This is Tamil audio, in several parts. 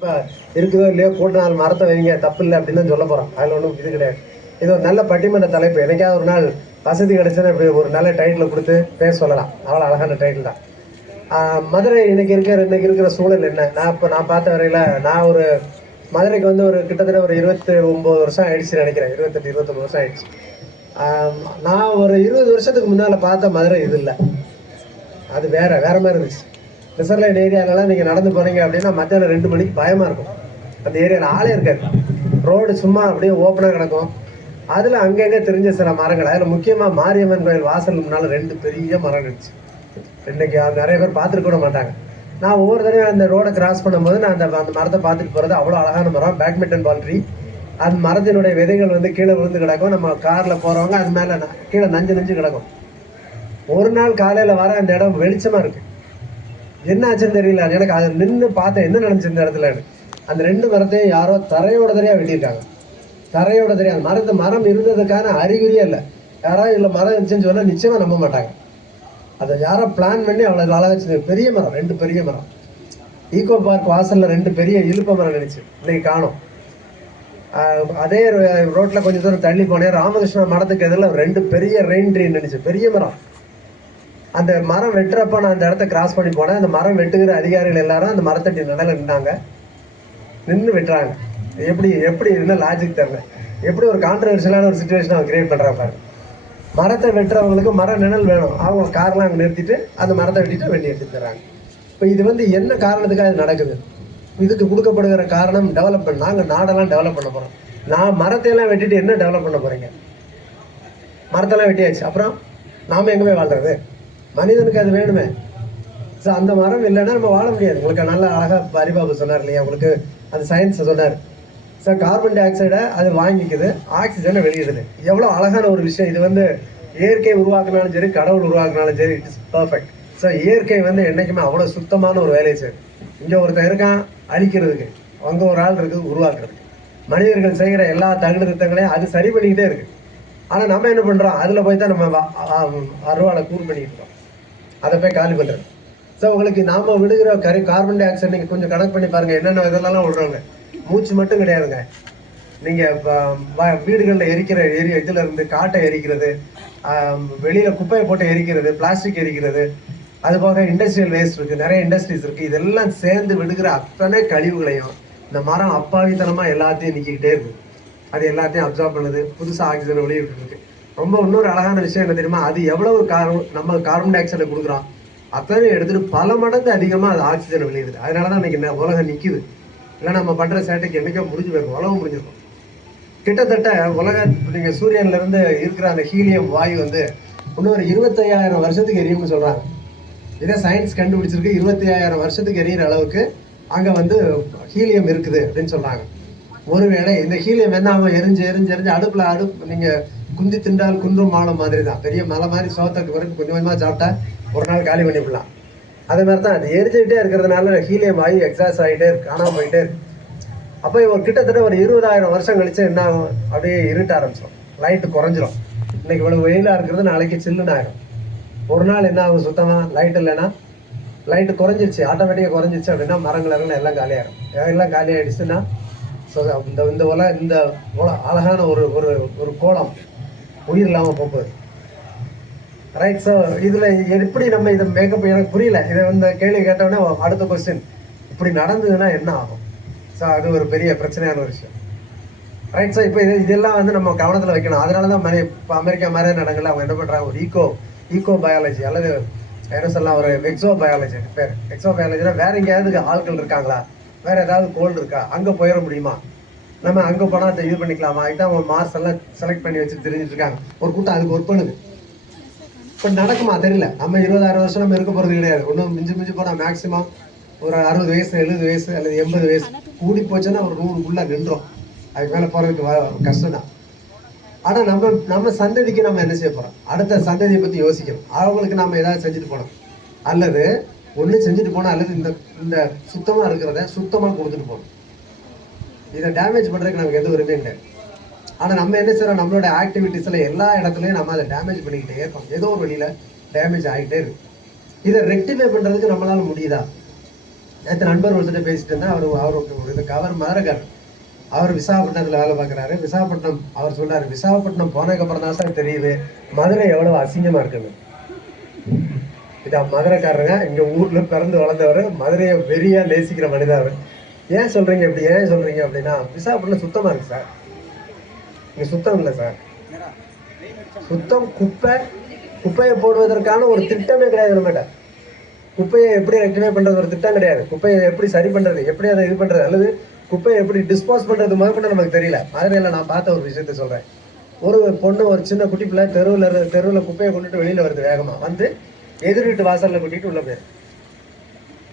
இப்போ இருக்குதோ இல்லையோ கூட நாள் மரத்தை வைங்க தப்பு இல்லை அப்படின்னு தான் சொல்ல போகிறோம் அதில் ஒன்றும் இது கிடையாது. இது ஒரு நல்ல பட்டிமன்ற தலைப்பு. எனக்காவது ஒரு நாள் வசதி கிடைச்சதுன்னா இப்படி ஒரு நல்ல டைட்டில் கொடுத்து பேச சொல்லலாம். அவ்வளோ அழகான டைட்டில் தான். மதுரை இன்னைக்கு இருக்கிற இன்னைக்கு இருக்கிற சூழல் என்ன? நான் இப்போ நான் பார்த்த வரையில் நான் ஒரு மதுரைக்கு வந்து ஒரு கிட்டத்தட்ட ஒரு இருபத்தி ஒம்பது வருஷம் ஆயிடுச்சு நினைக்கிறேன். இருபத்தெட்டு இருபத்தொம்பது வருஷம் ஆயிடுச்சு. நான் ஒரு இருபது வருஷத்துக்கு முன்னால் பார்த்த மதுரை இது இல்லை. அது வேற வேற மாதிரி இருந்துச்சு. ரிசர்லைன் ஏரியாலலாம் நீங்கள் நடந்து போகிறீங்க அப்படின்னா மத்தியானம் ரெண்டு மணிக்கு பயமாக இருக்கும். அந்த ஏரியாவில் ஆளே இருக்காது. ரோடு சும்மா அப்படியே ஓப்பனாக கிடக்கும். அதில் அங்கங்கே தெரிஞ்ச சில மரங்கள் அதில் முக்கியமாக மாரியம்மன் கோயில் வாசல் முன்னால் ரெண்டு பெரிய மரம் இருந்துச்சு. இன்னைக்கு அது நிறைய பேர் பார்த்துருக்க கூட மாட்டாங்க. நான் ஒவ்வொரு தடவையும் அந்த ரோடை கிராஸ் பண்ணும்போது நான் அந்த அந்த மரத்தை பார்த்துட்டு போகிறது அவ்வளோ அழகான மரம் பேட்மிண்டன் பால் ட்ரீ அந்த மரத்தினுடைய விதைகள் வந்து கீழே விழுந்து கிடக்கும். நம்ம காரில் போகிறவங்க அது மேலே கீழே நஞ்சு நஞ்சு கிடக்கும். ஒரு நாள் காலையில் வர அந்த இடம் வெளிச்சமாக இருக்குது என்ன ஆச்சுன்னு தெரியல. எனக்கு அதை நின்று பார்த்தேன் என்ன நடந்துச்சு இந்த இடத்துல? அந்த ரெண்டு மரத்தையும் யாரோ தரையோட தரையாக வெட்டியிருக்காங்க. தரையோட தரையா. அந்த மரத்து மரம் இருந்ததுக்கான அறிகுறியே இல்லை. யாராவது இல்லை மரம் இருந்துச்சுன்னு சொன்னால் நிச்சயமாக நம்ப மாட்டாங்க. அதை யாரோ பிளான் பண்ணி அவ்வளோ அழகா வச்சு பெரிய மரம் ரெண்டு பெரிய மரம். ஈகோ பார்க் வாசலில் ரெண்டு பெரிய இழுப்ப மரம் நினைச்சு. இன்னைக்கு காணும். அதே ரோட்டில் கொஞ்சம் தூரம் தள்ளி போனேன். ராமகிருஷ்ண மரத்துக்கு எதிரில் ரெண்டு பெரிய ரெயின் ட்ரீன் நினைச்சு. பெரிய மரம். அந்த மரம் வெட்டுறப்ப நான் அந்த இடத்த கிராஸ் பண்ணி போனேன். அந்த மரம் வெட்டுகிற அதிகாரிகள் எல்லாரும் அந்த மரத்தட்டி நிலையில் நின்றாங்க நின்று வெட்டுறாங்க. எப்படி எப்படி என்ன லாஜிக் தெரில எப்படி ஒரு கான்ட்ரவர்ஷியலான ஒரு சுச்சுவேஷன் அவன் கிரியேட் பண்றான் பாரு. மரத்தை வெட்டுறவங்களுக்கு மர நிழல் வேணும். அவங்க கார்லாம் அங்கே நிறுத்திட்டு அந்த மரத்தை வெட்டிட்டு வெளியே எடுத்து தர்றாங்க இப்போ இது வந்து என்ன காரணத்துக்காக இது நடக்குது? இதுக்கு கொடுக்கப்படுகிற காரணம் டெவலப்மெண்ட் நாங்கள் நாடெல்லாம் டெவலப் பண்ண போகிறோம் நான் மரத்தையெல்லாம் வெட்டிட்டு என்ன டெவலப் பண்ண போகிறீங்க மரத்தெல்லாம் வெட்டியாச்சு. அப்புறம் நாம் எங்கே போய் வாழ்றது? மனிதனுக்கு அது வேணுமே. ஸோ அந்த மரம் இல்லைன்னா நம்ம வாழ முடியாது. உங்களுக்கு நல்ல அழகாக பரிபாபு சொன்னார் இல்லையா? உங்களுக்கு அந்த சயின்ஸை சொன்னார். ஸோ கார்பன் டை ஆக்சைடை அது வாங்கிக்குது ஆக்சிஜனை வெளியிடுது. எவ்வளோ அழகான ஒரு விஷயம். இது வந்து இயற்கை உருவாக்குனாலும் சரி கடவுள் உருவாக்குனாலும் சரி இட் இஸ் பர்ஃபெக்ட் ஸோ இயற்கை வந்து என்றைக்குமே அவ்வளோ சுத்தமான ஒரு வேலையை செய்யும். இங்கே ஒருத்தன் இருக்கான் அழிக்கிறதுக்கு. அங்கே ஒரு ஆள் இருக்குது உருவாக்குறதுக்கு. மனிதர்கள் செய்கிற எல்லா தகுடு திட்டங்களையும் அது சரி பண்ணிக்கிட்டே இருக்குது ஆனால் நம்ம என்ன பண்ணுறோம் அதில் போய் தான் நம்ம வ- அ- அருவாளை கூர் பண்ணிக்கிட்டு இருக்கோம். அதை போய் காலி பண்ணுறது ஸோ உங்களுக்கு நாம் விடுகிற கரி கார்பன் டை ஆக்சைடு நீங்கள் கொஞ்சம் கணக்கு பண்ணி பாருங்கள் என்னென்ன இதெல்லாம் விடுறாங்க மூச்சு மட்டும் கிடையாதுங்க. நீங்கள் வீடுகளில் எரிக்கிற எரி இதில் இருந்து காட்டை எரிக்கிறது வெளியில் குப்பையை போட்டு எரிக்கிறது பிளாஸ்டிக் எரிக்கிறது அதுபோக இண்டஸ்ட்ரியல் வேஸ்ட் இருக்குது நிறைய இண்டஸ்ட்ரீஸ் இருக்குது இதெல்லாம் சேர்ந்து விடுகிற அத்தனை கழிவுகளையும் இந்த மரம் அப்பாவித்தனமாக எல்லாத்தையும் நிற்கிக்கிட்டே இருக்குது அது எல்லாத்தையும் அப்சார்ப் பண்ணுது புதுசாக ஆக்சிஜன் வெளியிட்டு இருக்கு ரொம்ப இன்னொரு அழகான விஷயம் என்ன தெரியுமா? அது எவ்வளவு கார்பன் நம்ம கார்பன் டை ஆக்சைடை கொடுக்குறோம் அத்தனை எடுத்துட்டு பல மடங்கு அதிகமாக அது ஆக்சிஜன் வெளியிடுது. அதனால தான் இன்றைக்கி உலகம் நிற்கிது இல்லை நம்ம பண்ணுற சேட்டைக்கு என்றைக்கோ முடிஞ்சு போயிருக்கும் உலகம் முடிஞ்சிருக்கும் கிட்டத்தட்ட உலக நீங்கள் சூரியன்லேருந்து இருக்கிற அந்த ஹீலியம் வாயு வந்து இன்னொரு இருபத்தையாயிரம் வருஷத்துக்கு எரியும்னு சொல்கிறாங்க இதை சயின்ஸ் கண்டுபிடிச்சிருக்கு. இருபத்தி ஐயாயிரம் வருஷத்துக்கு எரியிற அளவுக்கு அங்கே வந்து ஹீலியம் இருக்குது அப்படின்னு சொல்கிறாங்க ஒருவேளை இந்த ஹீலியம் என்ன ஆகும் எரிஞ்சு எரிஞ்சு எரிஞ்சு அடுப்பில் அடுப்பு நீங்கள் குந்தி திண்டால் குன்றும் மாலம் மாதிரி தான் பெரிய மலை மாதிரி சோத்துக்கு பிறகு கொஞ்சம் கொஞ்சமாக சாப்பிட்டா ஒரு நாள் காலி பண்ணிவிடலாம் அதே மாதிரி தான் அது எரிஞ்சுக்கிட்டே இருக்கிறதுனால ஹீலியம் ஆகி எக்ஸாஸ் ஆகிட்டே இருக்கு காணாமல் போயிட்டே இருக்கு. அப்போ ஒரு கிட்டத்தட்ட ஒரு இருபதாயிரம் வருஷம் கழிச்சு என்ன ஆகும்? அப்படியே இருட்ட ஆரம்பிச்சிடும் லைட்டு குறைஞ்சிரும். இன்னைக்கு இவ்வளோ வெயிலாக இருக்கிறது நாளைக்கு சில்லுன்னு ஆயிரும். ஒரு நாள் என்ன ஆகும் சுத்தமாக லைட் இல்லைன்னா லைட்டு குறைஞ்சிருச்சு ஆட்டோமேட்டிக்காக குறைஞ்சிருச்சு அப்படின்னா மரங்கள் எல்லாம் எல்லாம் எல்லாம் காலி ஆயிடுச்சுன்னா ஸோ இந்த இந்த உல இந்த அழகான ஒரு ஒரு ஒரு கோலம். உயிர் இல்லாமல் போகுது. ரைட் ஸோ இதில் எப்படி நம்ம இதை மேக்கப் எனக்கு புரியல. இதை இந்த கேள்வி கேட்டோடனே அடுத்த கொஸ்டின் இப்படி நடந்ததுன்னா என்ன ஆகும்? ஸோ அது ஒரு பெரிய பிரச்சனையான ஒரு விஷயம். ரைட் ஸோ இப்போ இது இதெல்லாம் வந்து நம்ம கவனத்தில் வைக்கணும். அதனால தான் மாதிரி இப்போ அமெரிக்கா மாதிரியான இடங்கள்ல அவங்க என்ன பண்ணுறாங்க ஒரு ஈகோ ஈகோ பயாலஜி அல்லது என்ன சொல்லலாம் ஒரு எக்ஸோ பயாலஜி பேர். எக்ஸோ பயாலஜினா வேற எங்கேயாவது ஆட்கள் இருக்காங்களா? வேற ஏதாவது கோல் இருக்கா? அங்கே போயிட முடியுமா? நம்ம அங்கே போனால் அதை இது பண்ணிக்கலாமா? இதான் அவங்க மார்க்ஸ் எல்லாம் செலக்ட் பண்ணி வச்சு தெரிஞ்சுட்டு இருக்காங்க. ஒரு கூட்டம் அதுக்கு ஒர்க் பண்ணுது. இப்போ நடக்குமா? தெரியல. நம்ம இருபதாயிரம் வருஷம் நம்ம இருக்க போகிறது கிடையாது. ஒன்றும் மிஞ்சி மிஞ்சி போனால் மேக்ஸிமம் ஒரு அறுபது வயசு எழுபது வயசு அல்லது எண்பது வயசு. கூடி போச்சுன்னா ஒரு நூறுக்குள்ள நின்றோம். அதுக்கு மேலே போகிறதுக்கு கஷ்டம் தான் ஆனால் நம்ம நம்ம சந்ததிக்கு நம்ம என்ன செய்ய போகிறோம் அடுத்த சந்ததியை பற்றி யோசிக்கணும். அவங்களுக்கு நம்ம ஏதாவது செஞ்சுட்டு போகணும். அல்லது ஒன்று செஞ்சுட்டு போனோம் அல்லது இந்த இந்த சுத்தமாக இருக்கிறத சுத்தமாக கொடுத்துட்டு போகணும். இதை டேமேஜ் பண்ணுறதுக்கு நமக்கு எந்த உரிமையும் இல்லை. ஆனால் நம்ம என்ன செய்கிறோம் நம்மளோட ஆக்டிவிட்டீஸில் எல்லா இடத்துலையும் நம்ம அதை டேமேஜ் பண்ணிக்கிட்டே இருக்கோம். ஏதோ ஒரு வழியில் டேமேஜ் ஆகிட்டே இருக்கு. இதை ரெக்டிஃபை பண்ணுறதுக்கு நம்மளால் முடியுதா? நேற்று நண்பர் ஒருத்தர் பேசிட்டு இருந்தால் அவர் அவர் ஒரு கவர் அவர் அவர் விசாகப்பட்டினத்தில் வேலை பார்க்குறாரு. விசாகப்பட்டினம் அவர் சொல்கிறார் விசாகப்பட்டினம் போனதுக்கப்புறம் தான் சார் தெரியுது மதுரை எவ்வளவு அசிங்கமாக இருக்குன்னு. இதான் மதுரைக்காரங்க இங்கே ஊரில் பிறந்து வளர்ந்தவர் மதுரையை வெறியாக நேசிக்கிற மனிதர் ஏன் சொல்றீங்க இப்படி? ஏன் சொல்றீங்க அப்படின்னா விசாகப்பட்டினம் சுத்தமா இருக்கு சார். இங்க சுத்தம் இல்லை சார். சுத்தம் குப்பை குப்பையை போடுவதற்கான ஒரு திட்டமே கிடையாது நம்மகிட்ட குப்பையை எப்படி ரெக்டிஃபை பண்றது? ஒரு திட்டம் கிடையாது. குப்பையை எப்படி சரி பண்றது? எப்படி அதை இது பண்றது? அல்லது குப்பையை எப்படி டிஸ்போஸ் பண்றது முதற்கொண்டு நமக்கு தெரியல. மதுரையில் நான் பார்த்த ஒரு விஷயத்த சொல்றேன். ஒரு பொண்ணு ஒரு சின்ன குட்டி பிள்ளை தெருவில் தெருவில் குப்பையை கொண்டுட்டு வெளியில் வருது வேகமாக வந்து எதிர் வீட்டு வாசலில் கொட்டிட்டு உள்ள போயிரு.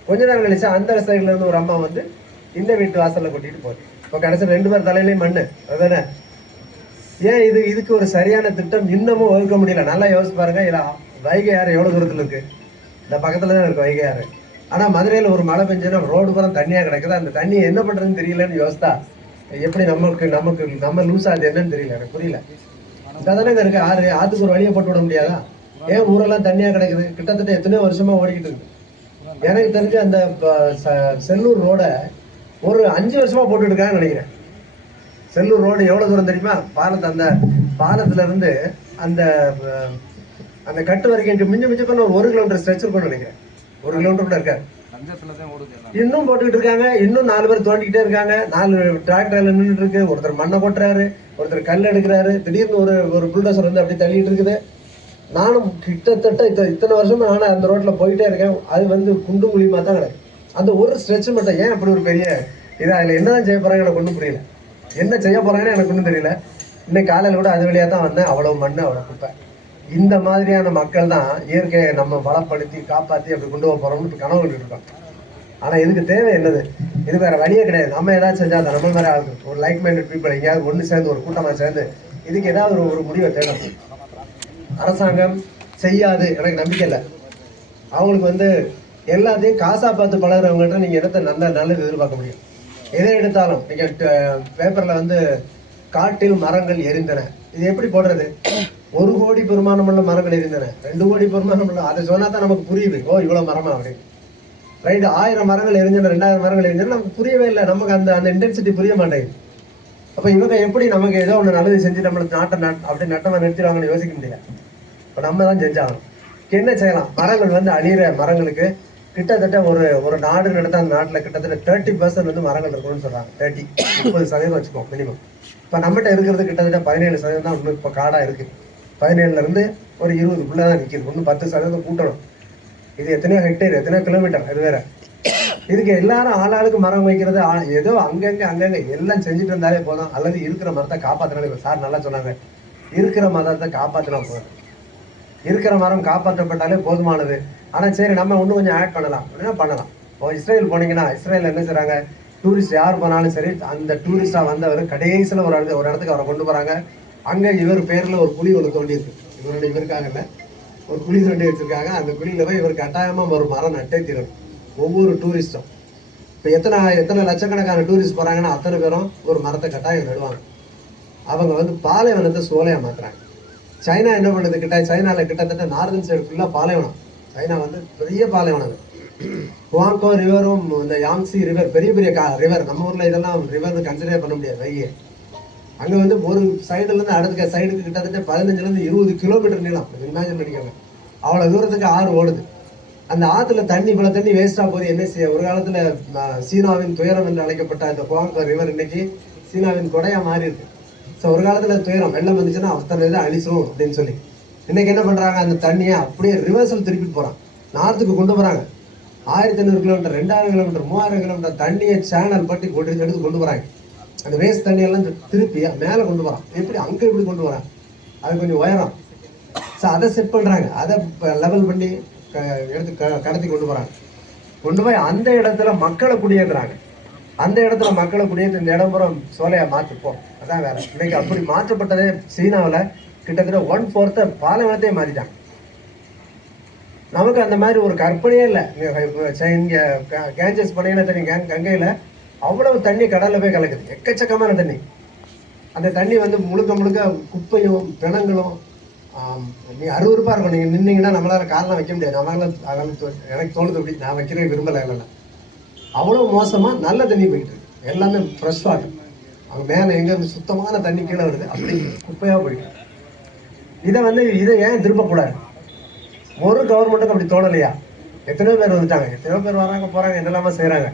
கொஞ்ச நேரம் கழிச்சு அந்த சைடுல இருந்து ஒரு அம்மா வந்து இந்த வீட்டு வாசலில் கொட்டிட்டு போகுது இப்போ கடைசி ரெண்டு பேர் தலையிலையும் மண்ணு. அதுதானே? ஏன் இது இதுக்கு ஒரு சரியான திட்டம் இன்னமும் வகுக்க முடியல? நல்லா யோசிச்சு பாருங்க. இல்லை வைகை ஆறு எவ்வளோ தூரத்தில் இருக்கு? இந்த பக்கத்தில் தான் இருக்கு வைகை ஆறு. ஆனால் மதுரையில் ஒரு மழை பெஞ்சுன்னா ரோடு புறம் தண்ணியாக கிடக்குது? அந்த தண்ணி என்ன பண்ணுறதுன்னு தெரியலன்னு யோசித்தா எப்படி நமக்கு நமக்கு நம்ம லூஸ் ஆகுது என்னன்னு தெரியல. எனக்கு புரியல. இதானங்க இருக்கு. ஆறு ஆற்றுக்கு ஒரு வழியை போட்டு விட முடியாதா? ஏன் ஊரெல்லாம் தண்ணியாக கிடக்குது? கிட்டத்தட்ட எத்தனையோ வருஷமாக ஓடிக்கிட்டு இருக்கு. எனக்கு தெரிஞ்சு அந்த ச- செல்லூர் ரோட ஒரு அஞ்சு வருஷமா போட்டுட்டு இருக்காங்கன்னு நினைக்கிறேன். செல்லூர் ரோடு எவ்வளவு தூரம் தெரியுமா? பாலத்து அந்த பாலத்துல இருந்து அந்த அந்த கட்டு வரைக்கும் மிஞ்சி மிஞ்சி பண்ண ஒரு கிலோமீட்டர் ஸ்ட்ரெச் இருக்கும்னு நினைக்கிறேன். ஒரு கிலோமீட்டர் கூட எல்லாம். இன்னும் போட்டுக்கிட்டு இருக்காங்க. இன்னும் நாலு பேர் தோண்டிக்கிட்டே இருக்காங்க. நாலு டிராக்டர்ல நின்றுட்டு இருக்கு. ஒருத்தர் மண்ணை கொட்டுறாரு. ஒருத்தர் கல் எடுக்கிறாரு. திடீர்னு ஒரு ஒரு புல்டோசர் வந்து அப்படி தள்ளிட்டு இருக்குது. நானும் கிட்டத்தட்ட இத்த- இத்தனை வருஷமா நானும் அந்த ரோட்ல போயிட்டே இருக்கேன். அது வந்து குண்டு குழியுமா தான் கிடக்கு. அந்த ஒரு ஸ்ட்ரெச் மட்டும் ஏன் அப்படி ஒரு பெரிய இதாக இல்லை என்னதான் செய்ய போகிறாங்க எனக்கு ஒன்றும் புரியல. என்ன செய்ய போகிறாங்கன்னு எனக்கு ஒன்றும் தெரியல. இன்னைக்கு காலையில் கூட அது வழியாக தான் வந்தேன். அவ்வளோ மண் அவ்வளோ குப்பை. இந்த மாதிரியான மக்கள் தான் இயற்கையை நம்ம வளப்படுத்தி காப்பாற்றி அப்படி கொண்டு போக போகிறோம்னு கனவு கண்டுட்டு இருக்கோம் ஆனால் இதுக்கு தேவை என்னது? இது வேறு வழியே கிடையாது. நம்ம ஏதாவது செஞ்சால் அதை நம்ம மாதிரி ஆகுது ஒரு லைக் மைண்டட் பீப்புள் எங்கேயாவது ஒன்று சேர்ந்து ஒரு கூட்டமாக சேர்ந்து இதுக்கு ஏதாவது ஒரு ஒரு முடிவை தேடணும். அரசாங்கம் செய்யாது. எனக்கு நம்பிக்கை இல்லை. அவங்களுக்கு வந்து எல்லாத்தையும் காசா பார்த்து பழகிறவங்கள்ட்ட நீங்கள் இடத்த நல்ல நல்லது எதிர்பார்க்க முடியும். எதை எடுத்தாலும் நீங்கள் பேப்பரில் வந்து காட்டில் மரங்கள் எரிந்தன. இது எப்படி போடுறது? ஒரு கோடி பெருமானமுள்ள மரங்கள் எரிந்தன. ரெண்டு கோடி பெருமானமுள்ள அதை சொன்னா தான் நமக்கு புரியுது. ஓ இவ்வளோ மரமா அப்படின்னு ரைட்டு ஆயிரம் மரங்கள் எரிஞ்சன ரெண்டாயிரம் மரங்கள் எரிஞ்சன நமக்கு புரியவே இல்லை. நமக்கு அந்த அந்த இன்டென்சிட்டி புரிய மாட்டேங்குது. அப்போ இவங்க எப்படி நமக்கு ஏதோ ஒன்று நல்லது செஞ்சு நம்மளுக்கு நாட்டை நட் அப்படி நட்டமாக நிறுத்திடுவாங்கன்னு யோசிக்க முடியல. இப்போ நம்ம தான் செஞ்சாகணும். என்ன செய்யலாம்? மரங்கள் வந்து அழியிற மரங்களுக்கு கிட்டத்தட்ட ஒரு ஒரு நாடு நடத்த அந்த நாட்டில் கிட்டத்தட்ட தேர்ட்டி பர்சன்ட் வந்து மரங்கள் இருக்கணும்னு சொல்கிறாங்க தேர்ட்டி முப்பது சதவீதம் வச்சுக்கோம் மினிமம் இப்போ நம்மகிட்ட இருக்கிறது கிட்டத்தட்ட பதினேழு சதவீதம் தான் இன்னும் இப்போ காடாக இருக்குது பதினேழுல இருந்து ஒரு இருபதுக்குள்ளே தான் நிற்கிது ஒன்று பத்து சதவீதம் கூட்டணும். இது எத்தனையோ ஹெக்டேர் எத்தனையோ கிலோமீட்டர் இது வேற. இதுக்கு எல்லாரும் ஆளாளுக்கு மரம் வைக்கிறது ஆ- ஏதோ அங்கங்கே அங்கங்கே எல்லாம் செஞ்சுட்டு இருந்தாலே போதும். அல்லது இருக்கிற மரத்தை காப்பாற்றினாலே சார் நல்லா சொன்னாங்க. இருக்கிற மரத்தை காப்பாற்றினா போதும். இருக்கிற மரம் காப்பாற்றப்பட்டாலே போதுமானது. ஆனால் சரி நம்ம இன்னும் கொஞ்சம் ஆட் பண்ணலாம். அப்படின்னா பண்ணலாம். இப்போ இஸ்ரேல் போனீங்கன்னா இஸ்ரேல் என்ன செய்கிறாங்க டூரிஸ்ட் யார் போனாலும் சரி அந்த டூரிஸ்டாக வந்தவர் கடைசியில் ஒரு இடத்து ஒரு இடத்துக்கு அவரை கொண்டு போகிறாங்க அங்கே இவர் பேரில் ஒரு குழி ஒன்று தோண்டியிருக்கு. இவருடைய இவருக்காக ஒரு குழி தோண்டி வச்சுருக்காங்க. அந்த குழியில் போய் இவர் கட்டாயமாக ஒரு மரம் நட்டே தீரணும். ஒவ்வொரு டூரிஸ்ட்டும் இப்போ எத்தனை எத்தனை லட்சக்கணக்கான டூரிஸ்ட் போகிறாங்கன்னா அத்தனை பேரும் ஒரு மரத்தை கட்டாயம் நடுவாங்க. அவங்க வந்து பாலைவனத்தை சோலையாக மாற்றுறாங்க சைனா என்ன பண்ணுது கிட்ட சைனாவில் கிட்டத்தட்ட நார்தன் சைடு ஃபுல்லாக பாலைவனம். சைனா வந்து பெரிய பாலைவனம் குவாங்கோ ரிவரும் இந்த யாங்ஸி ரிவர் பெரிய பெரிய கா ரிவர் நம்ம ஊரில் இதெல்லாம் ரிவர் கன்சிடர் பண்ண முடியாது வைகை. அங்கே வந்து ஒரு சைடுலேருந்து அடுத்த சைடுக்கு கிட்டத்தட்ட பதினஞ்சுலேருந்து இருபது கிலோமீட்டர் நீளம். இமேஜின் பண்ணிக்கோங்க. அவ்வளோ தூரத்துக்கு ஆறு ஓடுது. அந்த ஆற்றுல தண்ணி பல தண்ணி வேஸ்டாக போகுது. என்ன செய்ய ஒரு காலத்தில் சீனாவின் துயரம் என்று அழைக்கப்பட்ட அந்த குவாங்கோ ரிவர் இன்னைக்கு சீனாவின் கொடையாக மாறி இருக்கு ஸோ ஒரு காலத்தில் துயரம் வெள்ளம் வந்துச்சுன்னா அத்தனை இதை அழிச்சிரும் அப்படின்னு சொல்லி. இன்றைக்கி என்ன பண்ணுறாங்க அந்த தண்ணியை அப்படியே ரிவர்சல் திருப்பிட்டு போகிறான் நார்த்துக்கு கொண்டு போகிறாங்க ஆயிரத்தி ஐநூறு கிலோமீட்டர் ரெண்டாயிரம் கிலோமீட்டர் மூவாயிரம் கிலோமீட்டர் தண்ணியை சேனல் பட்டி கொண்டு எடுத்து கொண்டு போகிறாங்க அந்த வேஸ்ட் தண்ணியெல்லாம் திருப்பி மேலே கொண்டு போறான் எப்படி அங்கே எப்படி கொண்டு போறான் அது கொஞ்சம் உயரம். ஸோ அதை செட் பண்ணுறாங்க அதை லெவல் பண்ணி க- எடுத்து க- கடத்தி கொண்டு போகிறாங்க கொண்டு போய் அந்த இடத்துல மக்களை குடியேற்றுறாங்க அந்த இடத்துல மக்களை குடியேற்ற இந்த இடம் சோலையா மாற்றிப்போம் அதான் வேற. இன்னைக்கு அப்படி மாற்றப்பட்டதே சீனாவில் கிட்டத்தட்ட ஒன் ஃபோர்த்தை பாலைவனத்தையே மாத்திட்டாங்க நமக்கு அந்த மாதிரி ஒரு கற்பனையே இல்லை. இங்கே கேஞ்சஸ் பண்ணின தெரியும் கேங் கங்கையில அவ்வளவு தண்ணி கடலில் போய் கலக்குது. எக்கச்சக்கமான தண்ணி. அந்த தண்ணி வந்து முழுக்க முழுக்க குப்பையும் பிணங்களும் நீ அறுவறுப்பாக இருக்கும். நீங்கள் நின்னீங்கன்னா நம்மளால காலெல்லாம் வைக்க முடியாது. நம்மளால அதெல்லாம் எனக்கு தோணுது அப்படி. நான் வைக்கிறேன் விரும்பல இல்லைல்ல அவ்வளோ மோசமாக நல்ல தண்ணி போயிட்டு இருக்கு. எல்லாமே ஃப்ரெஷ் வாட்டர் அவங்க மேலே எங்கேருந்து சுத்தமான தண்ணி கீழே வருது. அப்படி குப்பையாக போயிட்டு இதை வந்து இதை ஏன் திருப்பக்கூடாது? ஒரு கவர்மெண்ட்டுக்கு அப்படி தோணலையா? எத்தனையோ பேர் வந்துட்டாங்க. எத்தனையோ பேர் வராங்க போகிறாங்க என்னெல்லாமா செய்கிறாங்க